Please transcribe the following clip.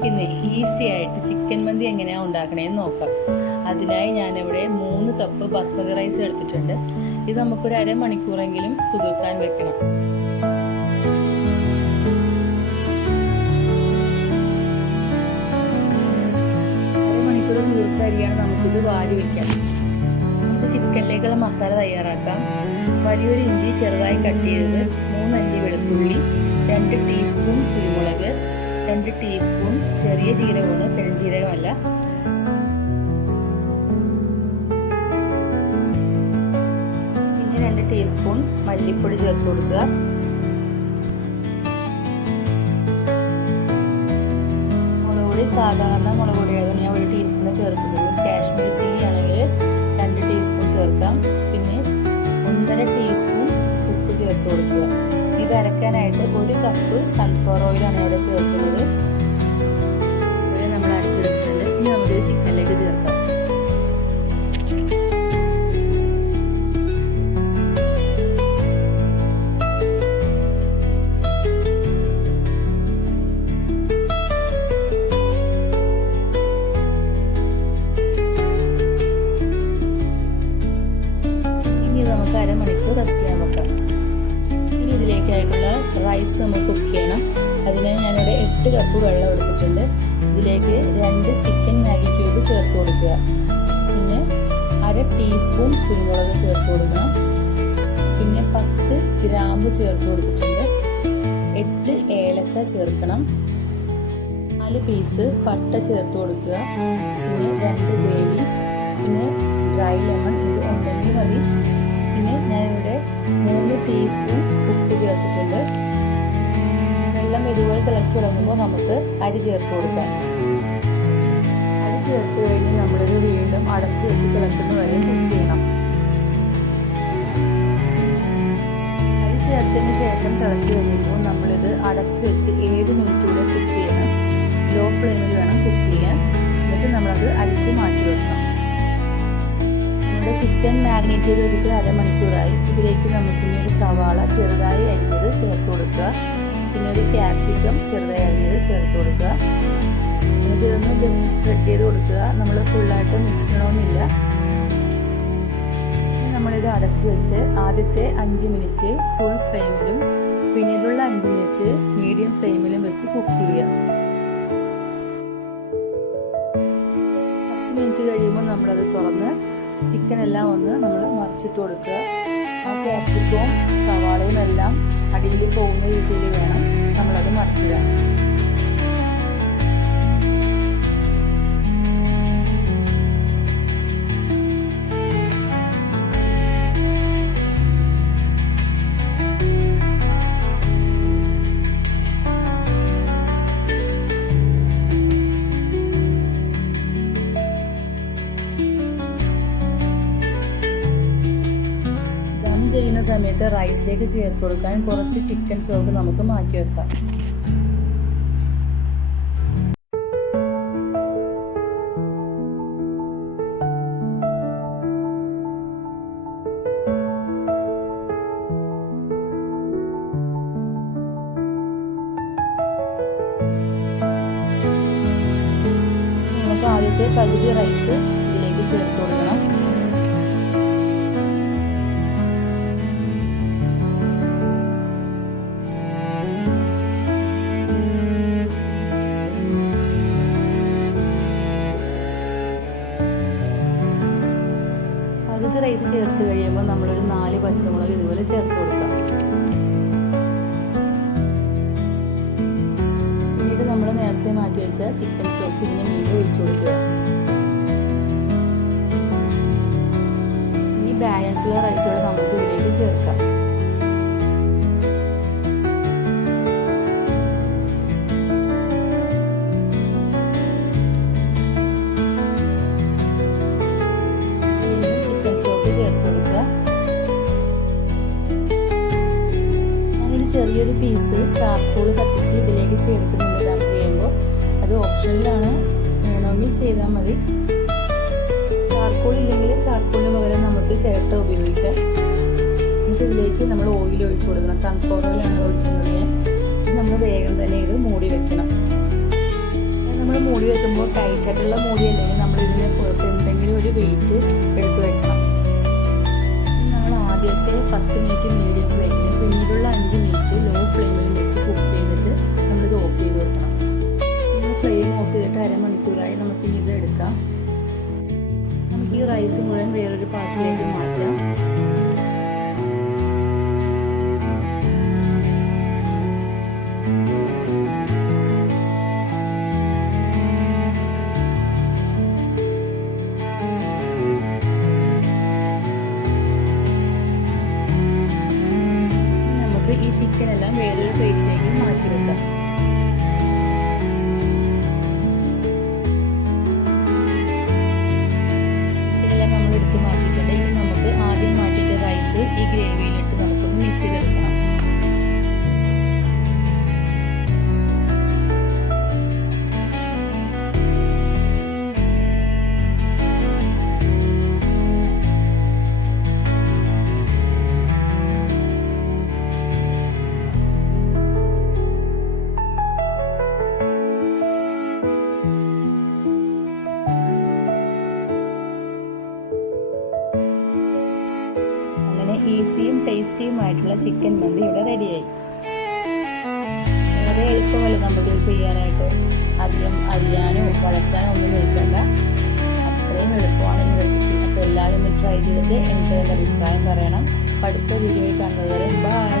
നമുക്കിന്ന് ഈസി ആയിട്ട് ചിക്കൻ മന്തി എങ്ങനെയാണ് ഉണ്ടാക്കണേന്ന് നോക്കാം. അതിനായി ഞാനിവിടെ 3 കപ്പ് ബസ്മതി റൈസ് എടുത്തിട്ടുണ്ട്. ഇത് നമുക്കൊരു അരമണിക്കൂറെങ്കിലും കുതിർക്കാൻ വെക്കണം. അരമണിക്കൂർ കുതിർത്ത അരിയാണ് നമുക്കിത് വാരി വയ്ക്കാം. നമുക്ക് ചിക്കനിലേക്കുള്ള മസാല തയ്യാറാക്കാം. വലിയൊരു ഇഞ്ചി ചെറുതായി കട്ട് ചെയ്തത്, 3 അല്ലി വെളുത്തുള്ളി, 2 ടീസ്പൂൺ കുരുമുളക്, 2 ടീസ്പൂൺ ചെറിയ ജീരകമാണ്, പെരുംജീരകമല്ല. പിന്നെ 2 ടീസ്പൂൺ മല്ലിപ്പൊടി ചേർത്ത് കൊടുക്കുക. മുളക് പൊടി സാധാരണ മുളക് പൊടി ആയതുകൊണ്ട് ഞാൻ 1 ടീസ്പൂൺ ചേർക്കുന്നത്. കാശ്മീരി ചില്ലി ആണെങ്കിൽ 2 ടീസ്പൂൺ ചേർക്കാം. പിന്നെ 1.5 ടീസ്പൂൺ ഉപ്പ് ചേർത്ത് കൊടുക്കുക. ഇത് അരക്കാനായിട്ട് 1 കപ്പ് സൺഫ്ലവർ ഓയിലാണ് ഇവിടെ ചേർക്കുന്നത്. ഇത് നമ്മൾ അരച്ചെടുത്തിട്ടുണ്ട്. ഇനി നമുക്കിത് ചിക്കനിലേക്ക് ചേർക്കാം. ഇനി നമുക്ക് അരമണിക്കൂർ റെസ്റ്റ് ചെയ്യാൻ വെക്കാം. ഇതിലേക്കായിട്ടുള്ള റൈസ് നമുക്ക് കുക്ക് ചെയ്യണം. അതിനായി ഞാനിവിടെ 8 കപ്പ് വെള്ളം എടുത്തിട്ടുണ്ട്. ഇതിലേക്ക് 2 ചിക്കൻ മാഗി ക്യൂബ് ചേർത്ത് കൊടുക്കുക. പിന്നെ 1/2 ടീസ്പൂൺ കുരുമുളക് ചേർത്ത് കൊടുക്കണം. പിന്നെ 10 ഗ്രാമ്പ് ചേർത്ത് കൊടുത്തിട്ടുണ്ട്. 8 ഏലക്ക ചേർക്കണം. 4 പീസ് പട്ട ചേർത്ത് കൊടുക്കുക. പിന്നെ 2 ബേ ലീഫ്, പിന്നെ ഡ്രൈ ലെമൺ, ഇത് ഉണ്ടെങ്കിൽ മതി. പിന്നെ ഞാനിവിടെ 3 ടീസ്പൂൺ ഉപ്പ് ചേർത്തിട്ടുണ്ട്. വെള്ളം ഇതുപോലെ തിളച്ചു തുടങ്ങുമ്പോൾ നമുക്ക് അരി ചേർത്ത് കൊടുക്കാം. അരി ചേർത്ത് കഴിഞ്ഞ് നമ്മളിത് വീണ്ടും അടച്ചു വെച്ച് തിളക്കുന്ന വരെ കുക്ക് ചെയ്യണം. അരി ചേർത്തതിന് ശേഷം തിളച്ചു കഴിയുമ്പോൾ നമ്മളിത് അടച്ചു വെച്ച് 7 മിനിറ്റ് കൂടെ കുക്ക് ചെയ്യണം. ലോ ഫ്ലെയിമിൽ വേണം കുക്ക് ചെയ്യാൻ. എന്നിട്ട് നമ്മളത് അരിച്ച് മാറ്റി വെക്കണം. ചിക്കൻ മാഗ്നേറ്റ് ചെയ്ത് വെച്ചിട്ട് അരമണിക്കൂറായി. ഇതിലേക്ക് നമുക്ക് ഇനി ഒരു സവാള ചെറുതായി അരിഞ്ഞത് ചേർത്ത് കൊടുക്കുക. പിന്നെ ഒരു ക്യാപ്സിക്കം ചെറുതായി അരിഞ്ഞത് ചേർത്ത് കൊടുക്കുക. എന്നിട്ട് ഇതൊന്ന് ജസ്റ്റ് സ്പ്രെഡ് ചെയ്ത് കൊടുക്കുക. നമ്മൾ ഫുള്ളായിട്ട് മിക്സ് ചെയ്യണമെന്നില്ല. ഇനി നമ്മളിത് അടച്ചു വെച്ച് ആദ്യത്തെ 5 മിനിറ്റ് ഫുൾ ഫ്ലെയിമിലും പിന്നീടുള്ള 5 മിനിറ്റ് മീഡിയം ഫ്ലെയിമിലും വെച്ച് കുക്ക് ചെയ്യുക. 10 മിനിറ്റ് കഴിയുമ്പോൾ നമ്മളത് തുറന്ന് ചിക്കൻ എല്ലാം ഒന്ന് നമ്മൾ മറിച്ചിട്ട് കൊടുക്കുക. ആ ക്യാപ്സിക്കവും സവാളയും എല്ലാം അടിയിൽ പോകുന്ന രീതിയിൽ വേണം നമ്മളത് മറിച്ചിടാൻ. ചെയ്യുന്ന സമയത്ത് റൈസിലേക്ക് ചേർത്ത് കൊടുക്കാൻ കുറച്ച് ചിക്കൻ സോക്ക് നമുക്ക് മാറ്റി വെക്കാം. നമുക്ക് ആദ്യത്തെ പകുതി റൈസ് ഇതിലേക്ക് ചേർത്ത് കൊടുക്കണം. പകുതി റൈസ് ചേർത്ത് കഴിയുമ്പോൾ നമ്മളൊരു 4 പച്ചമുളക് ഇതുപോലെ ചേർത്ത് കൊടുക്കാം. പിന്നീട് നമ്മൾ നേരത്തെ മാറ്റി വെച്ച ചിക്കൻ സോപ്പ് ഇതിന് മീതെ ഒഴിച്ചു കൊടുക്കുക. ഇനി ബാലൻസുള്ള റൈസോടെ നമുക്ക് ഇതിലേക്ക് ചേർക്കാം. ചേർത്ത് കൊടുക്കുക. ഞാനൊരു ചെറിയൊരു പീസ് ചാർക്കോൾ കത്തിച്ച് ഇതിലേക്ക് ചേർക്കുന്നുണ്ട്. ദം ചെയ്യുമ്പോൾ അത് ഓപ്ഷനിലാണ്, വേണമെങ്കിൽ ചെയ്താൽ മതി. ചാർക്കോൾ ഇല്ലെങ്കിൽ ചാർക്കോളിന് പകരം നമുക്ക് ചിരട്ട ഉപയോഗിക്കാം. എന്നിട്ട് ഇതിലേക്ക് നമ്മൾ ഓയിൽ ഒഴിച്ചു കൊടുക്കണം. സൺഫ്ലവർ ഓയിലാണ് ഒഴിക്കുന്നത്. നമ്മൾ വേഗം തന്നെ ഇത് മൂടി വെക്കണം. വെക്കുമ്പോൾ ടൈറ്റായിട്ടുള്ള മൂടി അല്ലെങ്കിൽ നമ്മൾ ഇതിന് പുറത്ത് എന്തെങ്കിലും ഒരു വെയിറ്റ് എടുത്ത് വെക്കണം. നമ്മൾ ആദ്യത്തെ 10 മിനിറ്റ് മീഡിയം ഫ്ലെയിമിൽ പിന്നീടുള്ള 5 മിനിറ്റ് ലോ ഫ്ലെയിമിൽ വെച്ച് കുക്ക് ചെയ്തിട്ട് നമ്മളിത് ഓഫ് ചെയ്ത് വെക്കണം. നമ്മൾ ഫ്ലെയിം ഓഫ് ചെയ്തിട്ട് അരമണിക്കൂറായി. നമുക്കിനി ഇത് എടുക്കാം. നമുക്ക് ഈ റൈസ് മുഴുവൻ വേറൊരു പാത്രത്തിലേക്ക് മാറ്റാം. ഈ ചിക്കൻ എല്ലാം വേറൊരു പ്ലേറ്റിലേക്ക് മാറ്റി വെക്കാം. ചിക്കനെല്ലാം നമ്മൾ എടുത്ത് മാറ്റിയിട്ടുണ്ട്. ഇനി നമുക്ക് ആദ്യം മാറ്റിച്ച റൈസ് ഈ ഗ്രേവിയിലിട്ട് നമുക്കൊന്ന് മിക്സ് ചെയ്തെടുക്കണം. ഈസിയും ടേസ്റ്റിയുമായിട്ടുള്ള ചിക്കൻ മന്തി ഇവിടെ റെഡിയായി. വളരെ എളുപ്പമല്ല നമുക്കിത് ചെയ്യാനായിട്ട്. അധികം അരിയാനോ വഴറ്റാനോ ഒന്നും നിൽക്കണ്ട. അത്രയും എളുപ്പമാണ് ഈ റെസിപ്പി. അപ്പോൾ എല്ലാവരും ഒന്ന് ട്രൈ ചെയ്തിട്ട് എനിക്ക് അതിൻ്റെ അഭിപ്രായം പറയണം. അടുത്ത വീഡിയോയിൽ കാണുന്നത് വരെ ബൈ.